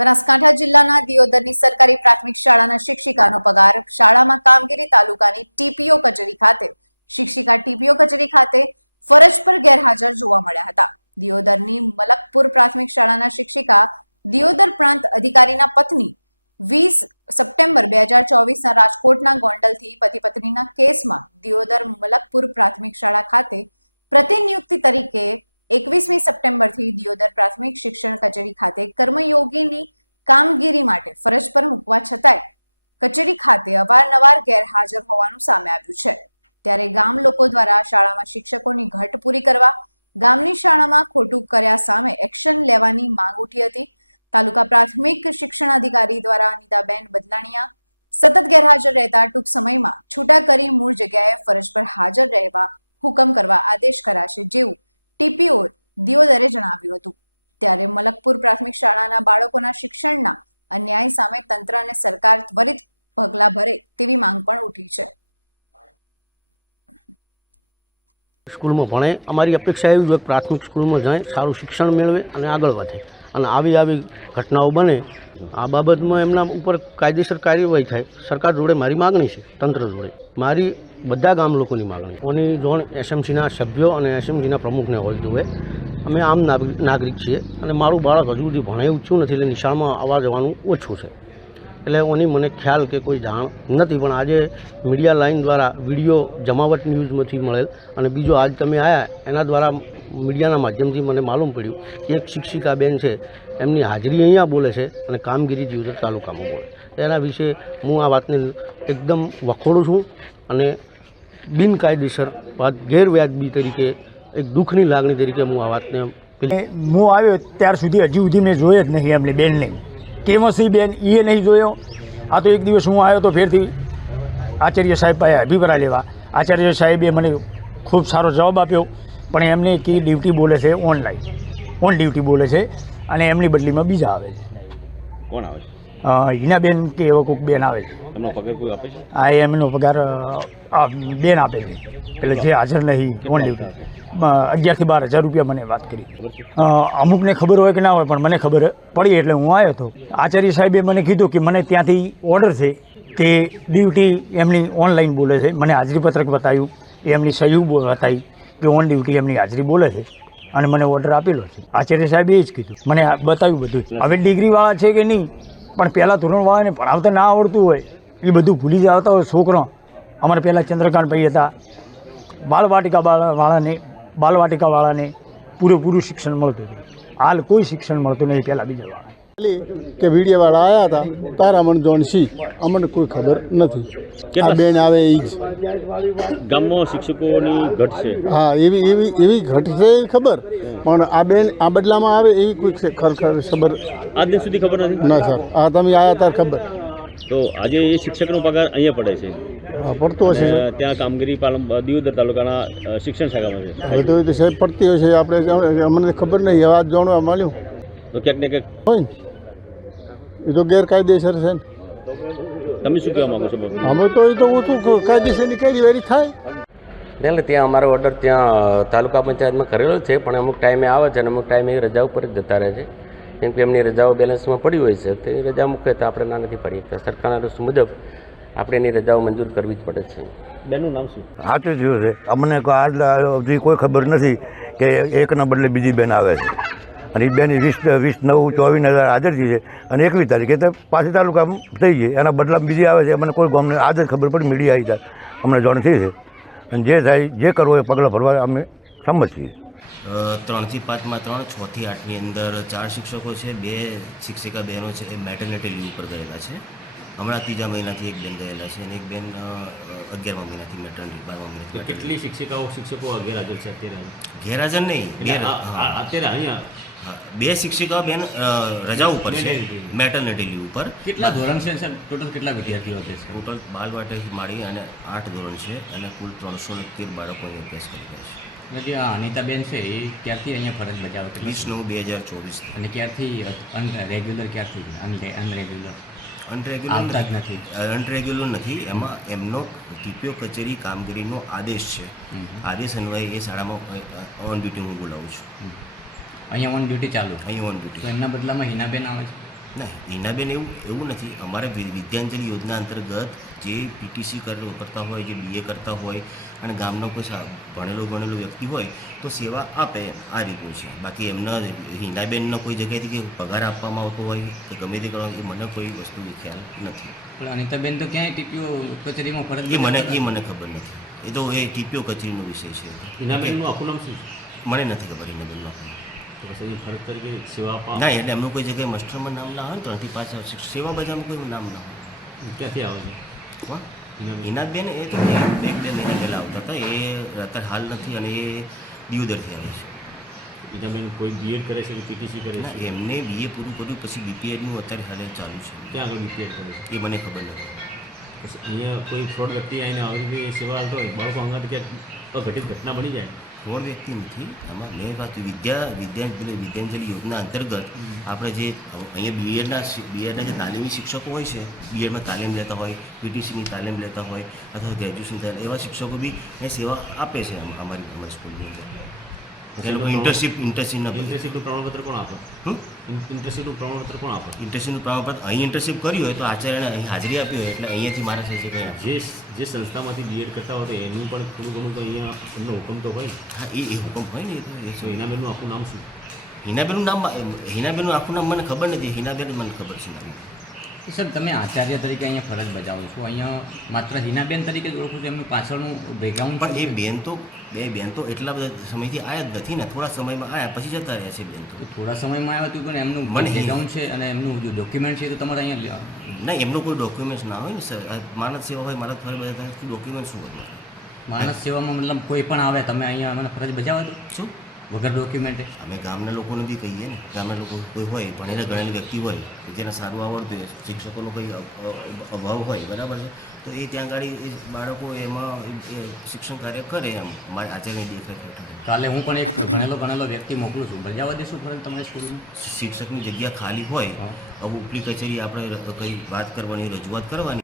બનાસકાંઠા જિલ્લાના દિયોદરની સરકારી પ્રાથમિક શાળાના શિક્ષિકાનો પગાર, શાળામાં કામગીરી તાલુકાની ટીપીઓ કચેરી ખાતે, શિક્ષિકા ટીપીઓ કચેરી ખાતે ફરજ પર ગેરહાજર જોવા મળ્યા હતા. દિયોદરની મલકપુર પ્રાથમિક શાળાના શિક્ષિકા, દિયોદર પ્રાંત અધિકારીના પત્ની, વીસ સપ્ટેમ્બર બે હજાર ચોવીસના રાજકોટના ગોંડલથી પતિ પત્નીના કેસમાં દિયોદર મલકપુર પ્રાથમિક શાળા ખાતે પ્રતિનિયુક્તિ તરીકે એકવીસમી સપ્ટેમ્બરથી દિયોદર પ્રાથમિક શિક્ષણ કચેરી ખાતે કર્મયોગીની કામગીરી માટે ફરજ પર મૂકવા છતાંય કચેરી ખાતે અવારનવાર ગેરહાજર હોવાનું સામે આવ્યું છે. ત્યારે ગામ લોકો દ્વારા શાળામાં શિક્ષકોની ઘટ પૂરી કરવા ગામની શાળામાં ખોટું કર્યા સામે એક્શન લેવાની માંગ ઉઠી હતી. તાલુકા પ્રાથમિક શિક્ષણ અધિકારી દ્વારા અનિતાબેન બદલાણીયા સતત ગેરહાજર રહેતા ટૂંક સમયમાં છૂટા કરી મૂળ જગ્યાએ ફરજ પર હાજર રહેવા હુકમ કરવા આદેશ કરાશે જેવું ટીપીઓ દિયોદરે જણાવ્યું હતું. ત્યારે મલકપુર પ્રાથમિક શાળાના બાળકોના શિક્ષણના અન્યાય સામે તંત્ર અને સરકાર ત્વરિત પગલાં ભરે તેવી માંગ પણ ઉઠી છે. સ્કૂલમાં ભણે, અમારી અપેક્ષા એવી હોય પ્રાથમિક સ્કૂલમાં જાય, સારું શિક્ષણ મેળવે અને આગળ વધે. અને આવી આવી ઘટનાઓ બને, આ બાબતમાં એમના ઉપર કાયદેસર કાર્યવાહી થાય. સરકાર જોડે મારી માગણી છે, તંત્ર જોડે. મારી બધા ગામ લોકોની માગણી ઓની જોણ એસએમસીના સભ્યો અને એસએમસીના પ્રમુખને હોય જોઈએ અમે આમ નાગરિક છીએ અને મારું બાળક હજુ સુધી ભણે છું નથી એટલે નિશાળમાં આવવા જવાનું ઓછું છે. એટલે ઓની મને ખ્યાલ કે કોઈ જાણ નથી, પણ આજે મીડિયા લાઈન દ્વારા વીડિયો જમાવટ ન્યૂઝમાંથી મળેલ અને બીજો આજ તમે આવ્યા એના દ્વારા મીડિયાના માધ્યમથી મને માલુમ પડ્યું કે એક શિક્ષિકા બેન છે, એમની હાજરી અહીંયા બોલે છે અને કામગીરી જીવદર તાલુકામાં બોલે એના વિશે હું આ વાતને એકદમ વખોડું છું અને બિનકાયદેસર વાત ગેરવ્યાજબી તરીકે એક દુઃખની લાગણી તરીકે હું આ વાતને હું આવ્યો ત્યાર સુધી હજી સુધી મેં જોયો જ નહીં એમને બેનને. કેમસી બેન એ નહીં જોયો. આ તો એક દિવસ હું આવ્યો તો ફેરથી આચાર્ય સાહેબ પાસે અભિપ્રાય લેવા. આચાર્ય સાહેબે મને ખૂબ સારો જવાબ આપ્યો પણ એમને કે ડ્યુટી બોલે છે ઓનલાઈન. ઓન ડ્યુટી બોલે છે અને એમની બદલીમાં બીજા આવે છે. કોણ આવે છે? હિનાબેન કે એવો કોઈક બેન આવે છે. એમનો પગાર કોઈ આપે છે? આ એમનો પગાર બેન આપે છે. એટલે જે હાજર નહીં ઓન ડ્યુટી અગિયારથી બાર હજાર રૂપિયા મને વાત કરી. અમુકને ખબર હોય કે ના હોય પણ મને ખબર પડી એટલે હું આવ્યો હતો. આચાર્ય સાહેબે મને કીધું કે મને ત્યાંથી ઓર્ડર છે કે ડ્યુટી એમની ઓનલાઈન બોલે છે. મને હાજરીપત્રક બતાવ્યું એમની સહી બો- બતાવી કે ઓન ડ્યુટી એમની હાજરી બોલે છે. અને મને ઓર્ડર આપેલો છે. આચાર્ય સાહેબે એ જ કીધું. મને બતાવ્યું બધું. હવે ડિગ્રીવાળા છે કે નહીં પણ પહેલાં ધોરણવાળાને ભણાવતા ના આવડતું હોય, એ બધું ભૂલી જતા હોય છોકરો. અમારે પહેલાં ચંદ્રકાંતભાઈ હતા. બાલવાટિકા વાળાને બાલવાટિકાવાળાને પૂરેપૂરું શિક્ષણ મળતું હતું. હાલ કોઈ શિક્ષણ મળતું નહીં પહેલાં બીજા વાળા કે વિડીયોવાળા આવ્યા હતા તારા મન જોન સી અમને કોઈ ખબર નથી. આ બેન આવે એ જ. ગામમાં શિક્ષકોની ઘટ છે. હા એવી એવી એવી ઘટ છે એ ખબર. પણ આ બેન આ બદલામાં આવે એવી કોઈ ખરેખર ખબર આજ દિન સુધી ખબર નથી? ના સર આ તમે આવ્યા તાર ખબર. તો આજે એ શિક્ષકનો પગાર અહીંયા પડે છે. પડતો હશે ત્યાં કામગીરી પાલમ દિયોદર તાલુકાના શિક્ષણ શાખામાં છે. હવે તો સાહેબ પડતી હશે આપણે અમને ખબર નહીં આ જાણવા મળ્યું. તો ક્યાંક ને ક્યાંક હોય એ તો ગેરકાયદેસર છે ને. તમે શું કહેવા માંગો છો અમે તો એ તો ઓછું કાયદેસરની કાર્યવાહી થાય. એટલે ત્યાં અમારો ઓર્ડર ત્યાં તાલુકા પંચાયતમાં કરેલો છે પણ અમુક ટાઈમે આવે છે અને અમુક ટાઈમે એ રજા ઉપર જ જતા રહે છે. કેમ કે એમની રજાઓ બેલેન્સમાં પડી હોય છે તો એ રજા મૂકે તો આપણે ના નથી પડી શકતા સરકારના રૂલ્સ મુજબ આપણે એની રજાઓ મંજૂર કરવી જ પડે છે. બેનનું નામ શું? સાચું થયું છે. અમને કોઈ આજ કોઈ ખબર નથી કે એકના બદલે બીજી બેન આવે છે. અને બેન વીસ વીસ, નવ, ચોવીસ હજાર હાજર છે. અને એકવીસ તારીખે તો પાછી તાલુકા થઈ ગઈ. એના બદલામાં બીજી આવે છે. મને કોઈ ગામને આજ ખબર પડી, મીડિયા આવી ત્યારે અમને જાણ થઈ છે. અને જે થાય, જે કરવું એ પગલાં ભરવા અમે સંમત છીએ. ત્રણથી પાંચમાં ત્રણ છથી આઠની અંદર ચાર શિક્ષકો છે, બે શિક્ષિકા બહેનો છે, એ મેટર્નિટી લીવ પર ગયેલા છે. હમણાં ત્રીજા મહિનાથી એક બેન ગયેલા છે અને એક બેન અગિયારમા મહિનાથી મેટર્નિટી બારમા મહિના કેટલી શિક્ષિકાઓ શિક્ષકો ગેરહાજર છે અત્યારે? ગેરહાજર નહીં એટલે હા. અત્યારે અહીંયા બે શિક્ષિકાઓ બેન રજા ઉપર છે મેટરનિટી લીવ ઉપર. કેટલા ધોરણ છે સર? ટોટલ કેટલા વિદ્યાર્થીઓ છે ટોટલ બાર બાલવાટીથી માળી અને આઠ ધોરણ છે અને કુલ ત્રણસો ને તેર બાળકો અભ્યાસ કરી રહ્યા છે. જે આ અનિતાબેન છે એ ક્યારથી અહીંયા ફરજ બજાવે છે? વીસ નવ બે હજાર ચોવીસ. અને ક્યારથી રેગ્યુલર ક્યારથી? અનરેગ્યુલર અનરેગ્યુલર નથી. અનરેગ્યુલર નથી. એમાં એમનો ટીપીઓ કચેરી કામગીરીનો આદેશ છે. આદેશ અન્વયે એ શાળામાં ઓન ડ્યુટી હું બોલાવું છું. અહીંયા ઓન ડ્યુટી ચાલુ. અહીંયા ઓન તો ડ્યુટી એમના બદલામાં હિનાબેન આવે છે? ના હિનાબેન એવું એવું નથી. અમારે વિ- વિદ્યાંજલિ યોજના અંતર્ગત જે પીટીસી કરતા હોય જે બીએ કરતા હોય અને ગામનો કોઈ ભણેલો ભણેલો વ્યક્તિ હોય તો સેવા આપે એમ. આ રીતનું છે. બાકી એમના હિનાબેનનો કોઈ જગ્યાએથી કે પગાર આપવામાં આવતો હોય કે ગમે તે કરવાનું એ મને કોઈ વસ્તુ ખ્યાલ નથી. પણ અનિતાબેન તો ક્યાંય ટીપીઓ કચેરીમાં ફરજ એ મને એ મને ખબર નથી. એ તો એ ટીપીઓ કચેરીનો વિષય છે. હિનાબેનનું આખું નામ શું મને નથી ખબર હિનાબેનનું આખું પછી એ ફરજ તરીકે સેવા ના એટલે એમનું કોઈ જગ્યાએ માસ્ટરમાં નામ ના હોય ને ત્રણથી પાંચ સેવા બજારનું કોઈ નામ ના હોય. ક્યાંથી આવે છે? કોણ હિનાબેન એ તો એક બે મહિના પહેલાં આવતા હતા. એ અત્યારે હાલ નથી અને એ દિયોદરથી આવે છે. ઇનાબેન કોઈ બીએડ કરે છે કે પીટીસી કરે છે? એમને બીએ પૂરું કર્યું પછી બીપીએડનું અત્યારે હાલે ચાલુ છે. ક્યાં આગળ બીપીએડ કરે છે? એ મને ખબર નથી. અહીંયા કોઈ ફ્રોડ વ્યક્તિ આવીને આવી રીતે સેવા હાલતો હોય બાળકો અંગાત ક્યાંક અઘટિત ઘટના બની જાય. કોણ વ્યક્તિ નથી એમાં મેં વાત વિદ્યા વિદ્યા પેલી વિદ્યાંજલિ યોજના અંતર્ગત આપણે જે અહીંયા બીએડના બીએડના જે તાલીમી શિક્ષકો હોય છે બીએડમાં તાલીમ લેતા હોય પીટીસીની તાલીમ લેતા હોય અથવા ગ્રેજ્યુએશન એવા શિક્ષકો બી એ સેવા આપે છે અમ- અમારી અમારી સ્કૂલની અંદર. એ લોકો ઇન્ટર્નશીપ ઇન્ટર્નશીપનું પ્રમાણપત્ર કોણ આપે? ઇન્ટર્નશીપનું પ્રમાણપત્ર કોણ આપે? ઇન્ટર્નશીપનું પ્રમાણપત્ર અહીં ઇન્ટર્નશીપ કર્યું હોય તો આચાર્યને અહીં હાજરી આપી હોય એટલે અહીંયાથી મારા થઈ શકે જે જે સંસ્થામાંથી બીએડ કરતા હોય તો એનું પણ થોડું ઘણું તો અહીંયા એમનો હુકમ તો હોય હા એ એ હુકમ હોય ને એ તો હિનાબેનનું આખું નામ શું? હિનાબેનનું નામ હિનાબેનનું આખું નામ મને ખબર નથી હિનાબેન મને ખબર છે નામ તો સર તમે આચાર્ય તરીકે અહીંયા ફરજ બજાવો છો. અહીંયા માત્ર હિનાબેન તરીકે જ ઓળખું છું એમનું પાછળનું બેકગ્રાઉન્ડ પણ એ બેન તો બે બેન તો એટલા બધા સમયથી આયા જ નથી ને. થોડા સમયમાં આયા પછી જતા રહ્યા છે બેન તો. થોડા સમયમાં આવ્યા હતું પણ એમનું મન બેકગ્રાઉન્ડ છે અને એમનું જે ડોક્યુમેન્ટ છે એ તો તમારે અહીંયા લે- ના એમનું કોઈ ડોક્યુમેન્ટ્સ ના હોય ને સર માનદ સેવા હોય મારા ફરજ બધા ડોક્યુમેન્ટ શું હોય? માનસ સેવામાં મતલબ કોઈ પણ આવે તમે અહીંયા મને ફરજ બજાવો તો. શું? વગર ડોક્યુમેન્ટે અમે ગામના લોકોને બી કહીએ ને ગામના લોકો કોઈ હોય ભણેલા ગણેલી વ્યક્તિ હોય કે જેને સારું આવડતું હોય શિક્ષકોનો કોઈ અભાવ હોય બરાબર છે? તો એ ત્યાં ગાડી એ બાળકો એમાં એ- શિક્ષણ કાર્ય કરે એમ મારે આચાર્યની દેખરેખ હેઠળ. કાલે હું પણ એક ભણેલો ગણેલો વ્યક્તિ મોકલું છું. બજાવવા દેશું ફરજ તમને સ્કૂલમાં. શિક્ષકની જગ્યા ખાલી હોય ઉપલી કચેરી આપણે કંઈ વાત કરવાની રજૂઆત કરવાની.